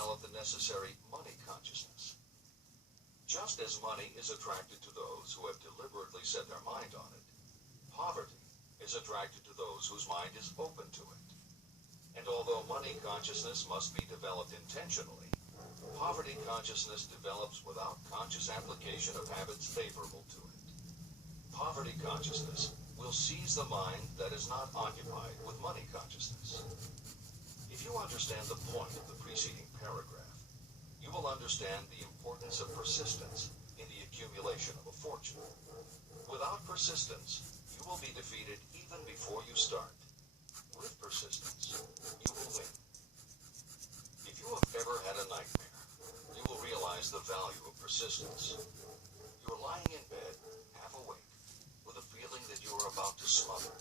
develop the necessary money consciousness. Just as money is attracted to those who have deliberately set their mind on it, poverty is attracted to those whose mind is open to it. And although money consciousness must be developed intentionally, poverty consciousness develops without conscious application of habits favorable to it. Poverty consciousness will seize the mind that is not occupied with money consciousness. If you understand the point of the preceding paragraph, you will understand the importance of persistence in the accumulation of a fortune. Without persistence, you will be defeated even before you start. With persistence, you will win. If you have ever had a nightmare, you will realize the value of persistence. You are lying in bed, half awake, with a feeling that you are about to smother.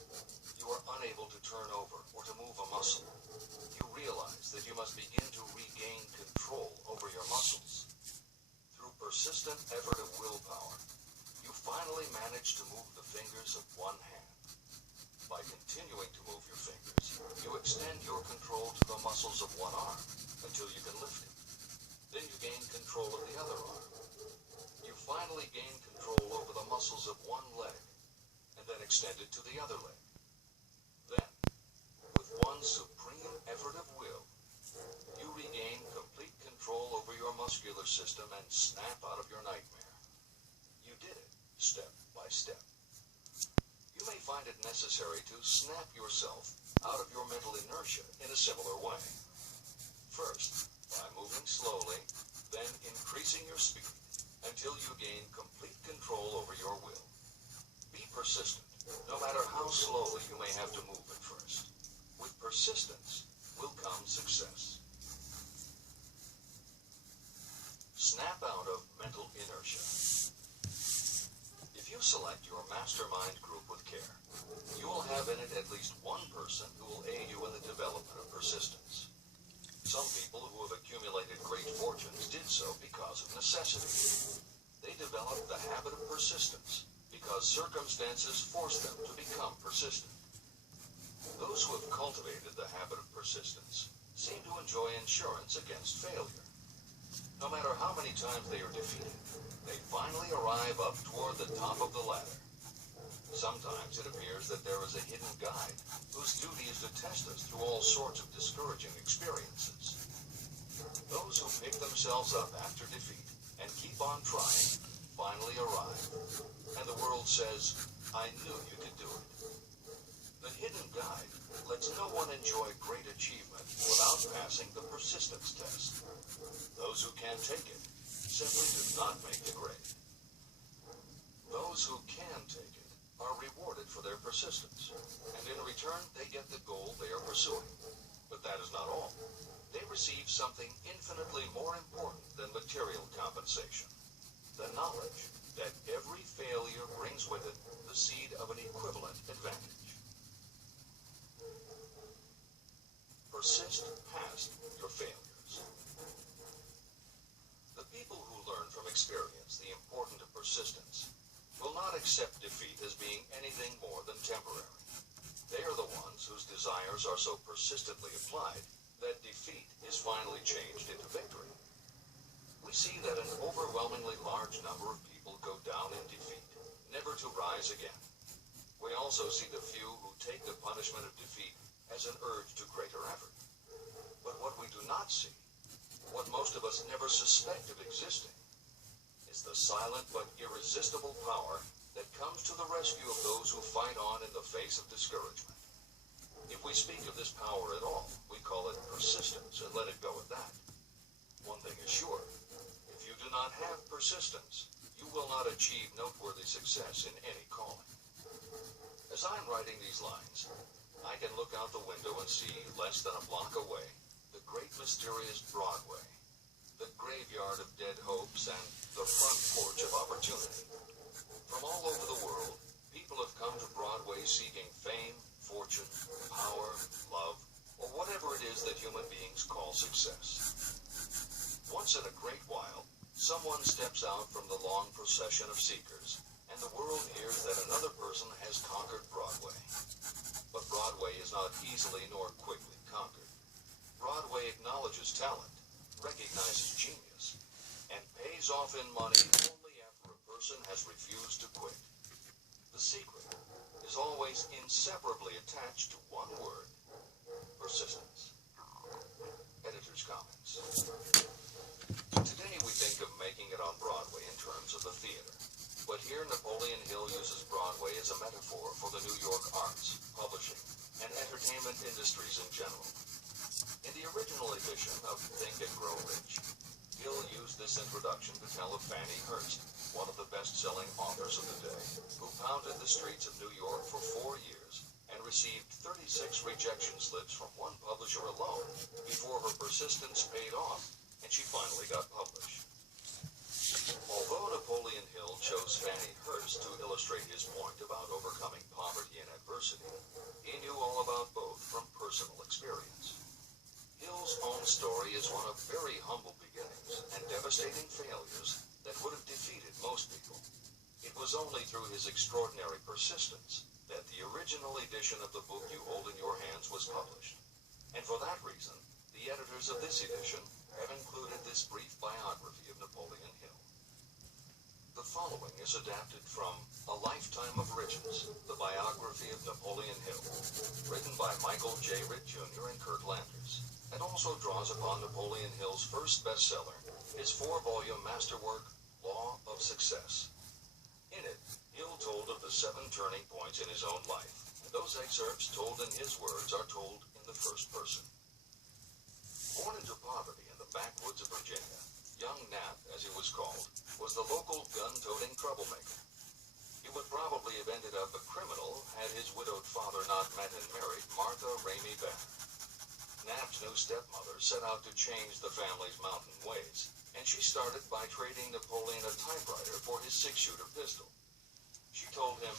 You are unable to turn over or to move a muscle. You realize that you must begin to regain control over your muscles. Through persistent effort of willpower, you finally manage to move the fingers of one hand. By continuing to move your fingers, you extend your control to the muscles of one arm until you can lift it. Then you gain control of the other arm. You finally gain control over the muscles of one leg, and then extend it to the other leg. Then, with one supreme effort of will, you regain complete control over your muscular system and snap out of your nightmare. You did it, step by step. You may find it necessary to snap yourself out of your mental inertia in a similar way. First, by moving slowly, then increasing your speed until you gain complete control over your will. Be persistent, no matter how slowly you may have to move at first. With persistence will come success. Snap out of mental inertia. If you select your mastermind group with care, you will have in it at least one person who will aid you in the development of persistence. Some people who have accumulated great fortunes did so because of necessity. They developed the habit of persistence because circumstances forced them to become persistent. Those who have cultivated the habit of persistence seem to enjoy insurance against failure. No matter how many times they are defeated, they finally arrive up toward the top of the ladder. Sometimes it appears that there is a hidden guide whose duty is to test us through all sorts of discouraging experiences. Those who pick themselves up after defeat and keep on trying finally arrive, and the world says, "I knew you could do it." The hidden guide lets no one enjoy great achievement without passing the persistence test. Those who can't take it simply do not make the grade. Those who can take it are rewarded for their persistence, and in return they get the goal they are pursuing. But that is not all. They receive something infinitely more important than material compensation: the knowledge that every failure brings with it the seed of an equivalent advantage. Persist past your failures. The people who learn from experience the importance of persistence will not accept defeat as being anything more than temporary. They are the ones whose desires are so persistently applied that defeat is finally changed into victory. We see that an overwhelmingly large number of people go down in defeat, never to rise again. We also see the few who take the punishment of defeat as an urge to greater effort. But what we do not see, what most of us never suspect of existing, is the silent but irresistible power that comes to the rescue of those who fight on in the face of discouragement. If we speak of this power at all, we call it persistence and let it go at that. One thing is sure, if you do not have persistence, you will not achieve noteworthy success in any calling. As I'm writing these lines, I can look out the window and see, less than a block away, the great mysterious Broadway, the graveyard of dead hopes, and the front porch of opportunity. From all over the world, people have come to Broadway seeking fame, fortune, power, love, or whatever it is that human beings call success. Once in a great while, someone steps out from the long procession of seekers, and the world hears that another person has conquered Broadway. But Broadway is not easily nor quickly conquered. Broadway acknowledges talent, recognizes genius, and pays off in money only after a person has refused to quit. The secret is always inseparably attached to one word: persistence. Editor's comments. Today we think of making it on Broadway in terms of the theater, but here Napoleon Hill uses Broadway as a metaphor for the New York arts, publishing, and entertainment industries in general. In the original edition of Think and Grow Rich, Hill used this introduction to tell of Fannie Hurst, one of the best-selling authors of the day, who pounded the streets of New York for 4 years and received 36 rejection slips from one publisher alone before her persistence paid off and she finally got published. Although Napoleon Hill chose Fannie Hurst to illustrate his point about overcoming poverty and adversity, he knew all about both from personal experience. Hill's own story is one of very humble beginnings and devastating failures that would have defeated most people. It was only through his extraordinary persistence that the original edition of the book you hold in your hands was published. And for that reason, the editors of this edition have included this brief biography of Napoleon Hill. The following is adapted from A Lifetime of Riches, the biography of Napoleon Hill, written by Michael J. Ritt Jr. and Kurt Landers, and also draws upon Napoleon Hill's first bestseller, his 4-volume masterwork, Law of Success. In it, Hill told of the 7 turning points in his own life, and those excerpts told in his words are told in the first person. Born into poverty in the backwoods of Virginia, young Nap, as he was called, was the local gun-toting troublemaker. He would probably have ended up a criminal had his widowed father not met and married Martha Ramey Banner. Nap's new stepmother set out to change the family's mountain ways, and she started by trading Napoleon a typewriter for his 6-shooter pistol. She told him,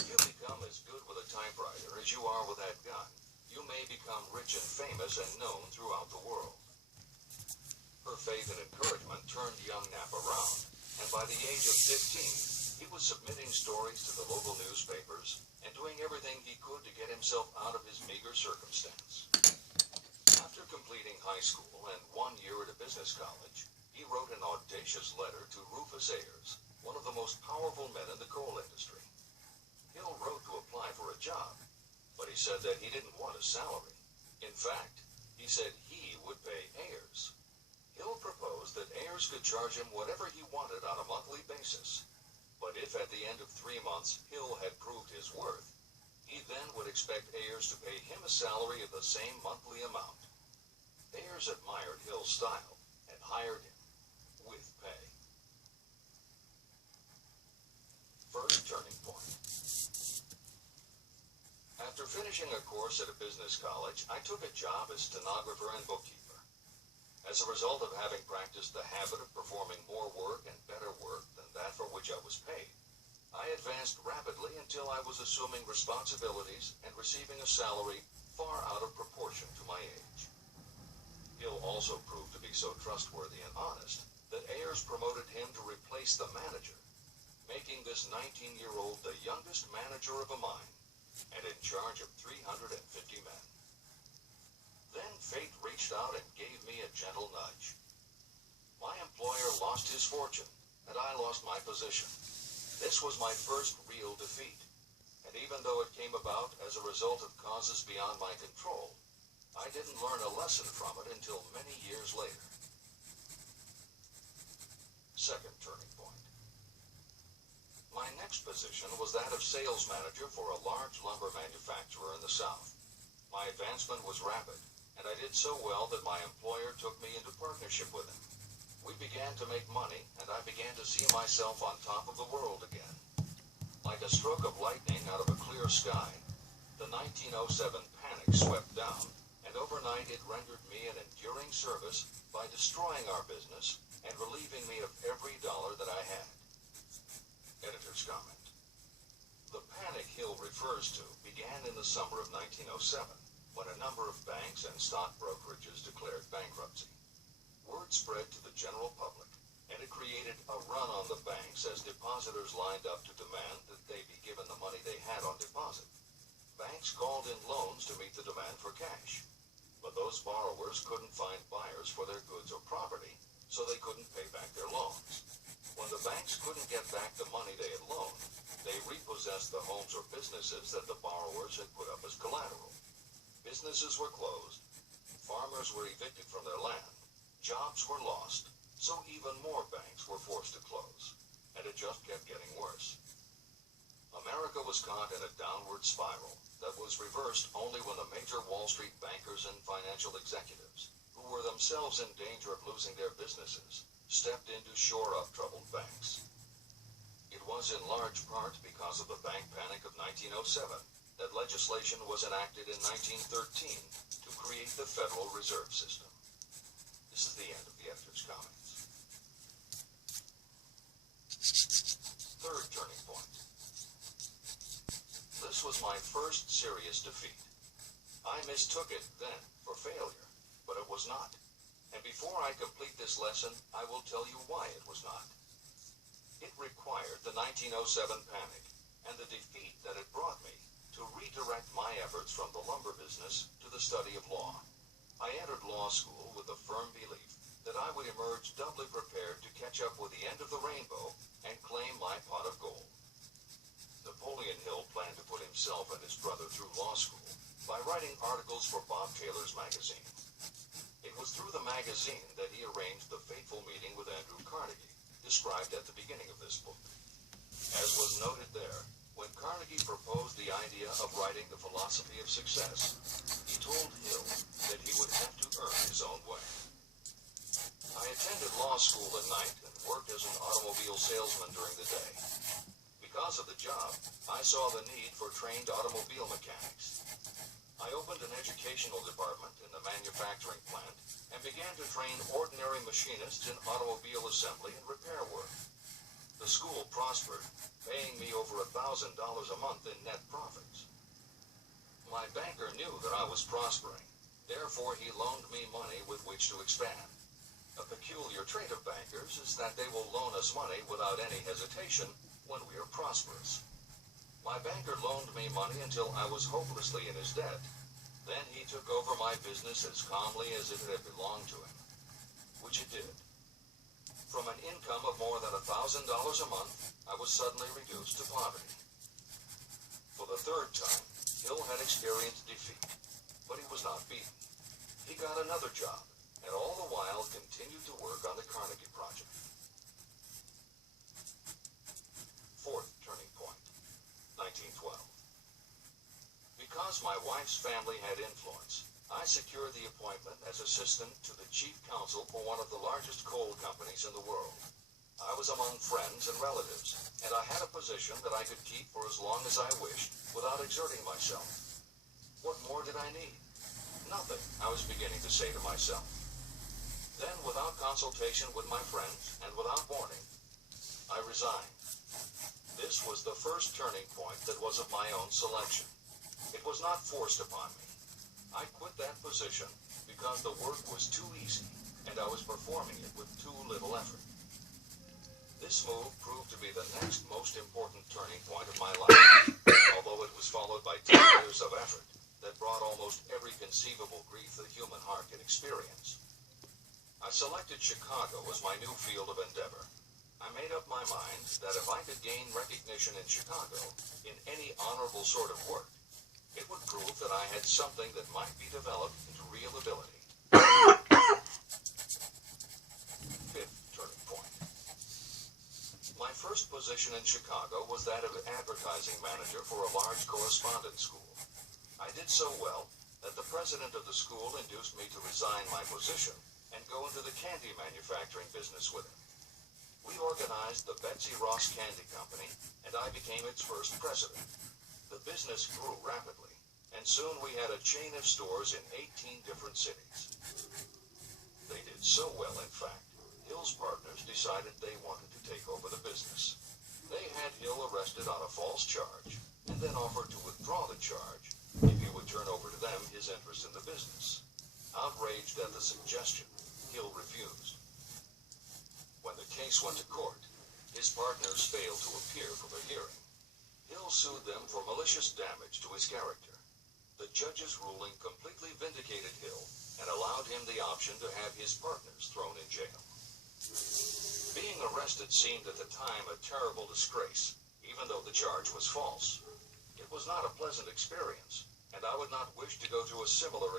"If you become as good with a typewriter as you are with that gun, you may become rich and famous and known throughout the world." Her faith and encouragement turned young Nap around, and by the age of 15, he was submitting stories to the local newspapers and doing everything he could to get himself out of his meager circumstance. After completing high school and 1 year at a business college, he wrote an audacious letter to Rufus Ayers, one of the most powerful men in the coal industry. Hill wrote to apply for a job, but he said that he didn't want a salary. In fact, he said he would pay Ayers. Hill proposed that Ayers could charge him whatever he wanted on a monthly basis, but if at the end of 3 months Hill had proved his worth, he then would expect Ayers to pay him a salary of the same monthly amount. Ayers admired Hill's style and hired him with pay. First turning point. After finishing a course at a business college, I took a job as stenographer and bookkeeper. As a result of having practiced the habit of performing more work and better work than that for which I was paid, I advanced rapidly until I was assuming responsibilities and receiving a salary far out of proportion to my age. Hill also proved to be so trustworthy and honest that Ayers promoted him to replace the manager, making this 19-year-old the youngest manager of a mine and in charge of 350 men. Then fate reached out and gave me a gentle nudge. My employer lost his fortune, and I lost my position. This was my first real defeat, and even though it came about as a result of causes beyond my control, I didn't learn a lesson from it until many years later. Second turning point. My next position was that of sales manager for a large lumber manufacturer in the South. My advancement was rapid, and I did so well that my employer took me into partnership with him. We began to make money, and I began to see myself on top of the world again. Like a stroke of lightning out of a clear sky, the 1907 panic swept down, and overnight it rendered me an enduring service by destroying our business and relieving me of every dollar that I had. Editor's comment. The panic Hill refers to began in the summer of 1907, when a number of banks and stock brokerages declared bankruptcy. Word spread to the general public, and it created a run on the banks as depositors lined up to demand that they be given the money they had on deposit. Banks called in loans to meet the demand for cash. But those borrowers couldn't find buyers for their goods or property, so they couldn't pay back their loans. When the banks couldn't get back the money they had loaned, they repossessed the homes or businesses that the borrowers had put up as collateral. Businesses were closed, farmers were evicted from their land, jobs were lost, so even more banks were forced to close, and it just kept getting worse. America was caught in a downward spiral that was reversed only when the major Wall Street bankers and financial executives, who were themselves in danger of losing their businesses, stepped in to shore up troubled banks. It was in large part because of the bank panic of 1907 that legislation was enacted in 1913 to create the Federal Reserve System. This is the end of the editor's comments. Third turning point. This was my first serious defeat. I mistook it then for failure, but it was not. And before I complete this lesson, I will tell you why it was not. It required the 1907 panic and the defeat that it brought me to redirect my efforts from the lumber business to the study of law. I entered law school with the firm belief that I would emerge doubly prepared to catch up with the end of the rainbow and claim my pot of gold. Napoleon Hill planned to put himself and his brother through law school by writing articles for Bob Taylor's magazine. It was through the magazine that he arranged the fateful meeting with Andrew Carnegie, described at the beginning of this book. As was noted there, when Carnegie proposed the idea of writing The Philosophy of Success, he told Hill that he would have to earn his own way. I attended law school at night and worked as an automobile salesman during the day. Because of the job, I saw the need for trained automobile mechanics. I opened an educational department in the manufacturing plant and began to train ordinary machinists in automobile assembly and repair work. The school prospered, paying me over $1,000 a month in net profits. My banker knew that I was prospering, therefore he loaned me money with which to expand. A peculiar trait of bankers is that they will loan us money without any hesitation when we are prosperous. My banker loaned me money until I was hopelessly in his debt. Then he took over my business as calmly as if it had belonged to him, which it did. From an income of more than $1,000 a month, I was suddenly reduced to poverty. For the third time, Hill had experienced defeat, but he was not beaten. He got another job, and all the while continued to work on the Carnegie Project. Fourth turning point, 1912. Because my wife's family had influence, I secured the appointment as assistant to the chief counsel for one of the largest coal companies in the world. I was among friends and relatives, and I had a position that I could keep for as long as I wished without exerting myself. What more did I need? Nothing, I was beginning to say to myself. Then, without consultation with my friends and without warning, I resigned. This was the first turning point that was of my own selection. It was not forced upon me. I quit that position because the work was too easy and I was performing it with too little effort. This move proved to be the next most important turning point of my life, although it was followed by 10 years of effort that brought almost every conceivable grief the human heart can experience. I selected Chicago as my new field of endeavor. I made up my mind that if I could gain recognition in Chicago in any honorable sort of work, it would prove that I had something that might be developed into real ability. Fifth turning point. My first position in Chicago was that of advertising manager for a large correspondence school. I did so well that the president of the school induced me to resign my position and go into the candy manufacturing business with him. We organized the Betsy Ross Candy Company, and I became its first president. The business grew rapidly, and soon we had a chain of stores in 18 different cities. They did so well, in fact, Hill's partners decided they wanted to take over the business. They had Hill arrested on a false charge, and then offered to withdraw the charge if he would turn over to them his interest in the business. Outraged at the suggestion, Hill refused. When the case went to court, his partners failed to appear for the hearing. Hill sued them for malicious damage to his character. The judge's ruling completely vindicated Hill and allowed him the option to have his partners thrown in jail. Being arrested seemed at the time a terrible disgrace, even though the charge was false. It was not a pleasant experience, and I would not wish to go through a similar experience.